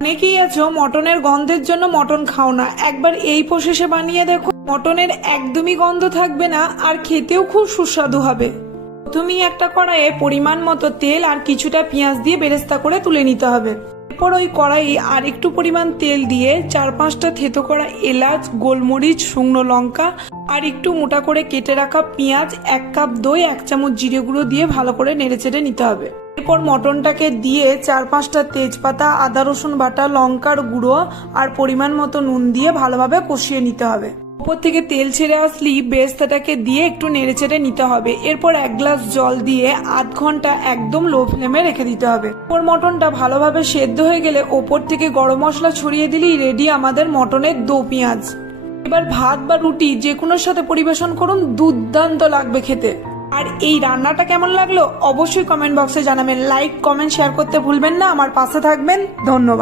অনেকেই আছো মটনের গন্ধের জন্য মটন খাও না, একবার এই প্রসেসে বানিয়ে দেখো। মটনের একদমই গন্ধ থাকবে না আর খেতেও খুব সুস্বাদু হবে। প্রথমেই একটা কড়াইয়ে পরিমাণ মতো তেল আর কিছুটা পেঁয়াজ দিয়ে বেরেস্তা করে তুলে নিতে হবে। এরপর ওই কড়াইয়ে আর একটু পরিমাণ তেল দিয়ে 4-5টা থেতো করা এলাচ, গোলমরিচ, শুকনো লঙ্কা আর একটু মোটা করে কেটে রাখা পেঁয়াজ, 1 কাপ দই, 1 চামচ জিরে গুঁড়ো দিয়ে ভালো করে নেড়েচেড়ে নিতে হবে। এরপর মটনটাকে দিয়ে 4-5টা তেজপাতা, আদা রসুন বাটা, লঙ্কার গুঁড়ো আর পরিমাণ মতো নুন দিয়ে ভালোভাবে কষিয়ে নিতে হবে। উপর থেকে তেল ছেড়ে আসলেই বেরেস্তাটাকে দিয়ে একটু নেড়েচেড়ে নিতে হবে। এরপর 1 গ্লাস জল দিয়ে আধ ঘন্টা একদম লো ফ্লেমে রেখে দিতে হবে। ওপর মটনটা ভালোভাবে সেদ্ধ হয়ে গেলে ওপর থেকে গরম মশলা ছড়িয়ে দিলেই রেডি আমাদের মটনের দো পেঁয়াজ। এবার ভাত বা রুটি যে কোনোর সাথে পরিবেশন করুন, দুর্দান্ত লাগবে খেতে। আর এই রান্নাটা কেমন লাগলো অবশ্যই কমেন্ট বক্সে জানাবেন। লাইক, কমেন্ট, শেয়ার করতে ভুলবেন না। আমার পাশে থাকবেন। ধন্যবাদ।